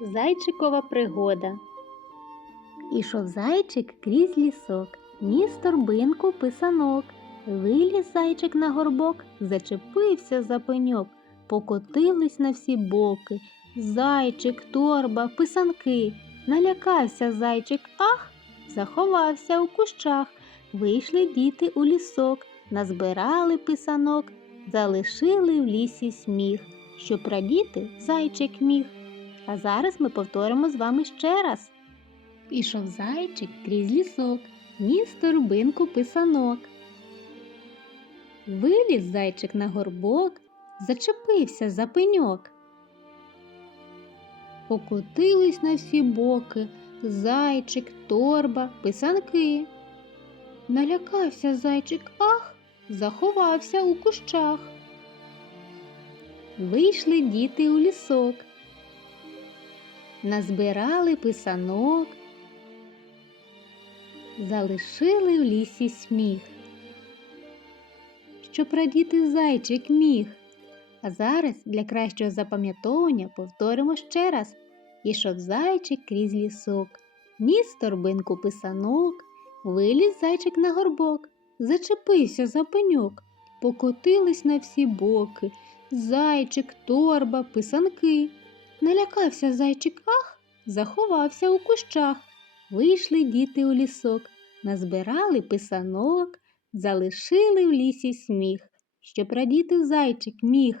Зайчикова пригода. Ішов зайчик крізь лісок, ніс торбинку писанок. Виліз зайчик на горбок, зачепився за пеньок, покотились на всі боки. Зайчик, торба, писанки. Налякався зайчик, ах, заховався у кущах. Вийшли діти у лісок, назбирали писанок, залишили в лісі сміх, щоб радіти зайчик міг. А зараз ми повторимо з вами ще раз. Пішов зайчик крізь лісок, ніс торбинку писанок. Виліз зайчик на горбок, зачепився за пеньок. Покотились на всі боки зайчик, торба, писанки. Налякався зайчик, ах, заховався у кущах. Вийшли діти у лісок, назбирали писанок, залишили в лісі сміх. Щоб радіти зайчик міг. А зараз для кращого запам'ятовування повторимо ще раз. Ішов зайчик крізь лісок, ніс торбинку писанок, виліз зайчик на горбок, зачепився за пеньок, покотились на всі боки. Зайчик, торба, писанки. Налякався зайчик, ах, заховався у кущах. Вийшли діти у лісок, назбирали писанок, залишили в лісі сміх, щоб радіти зайчик міг.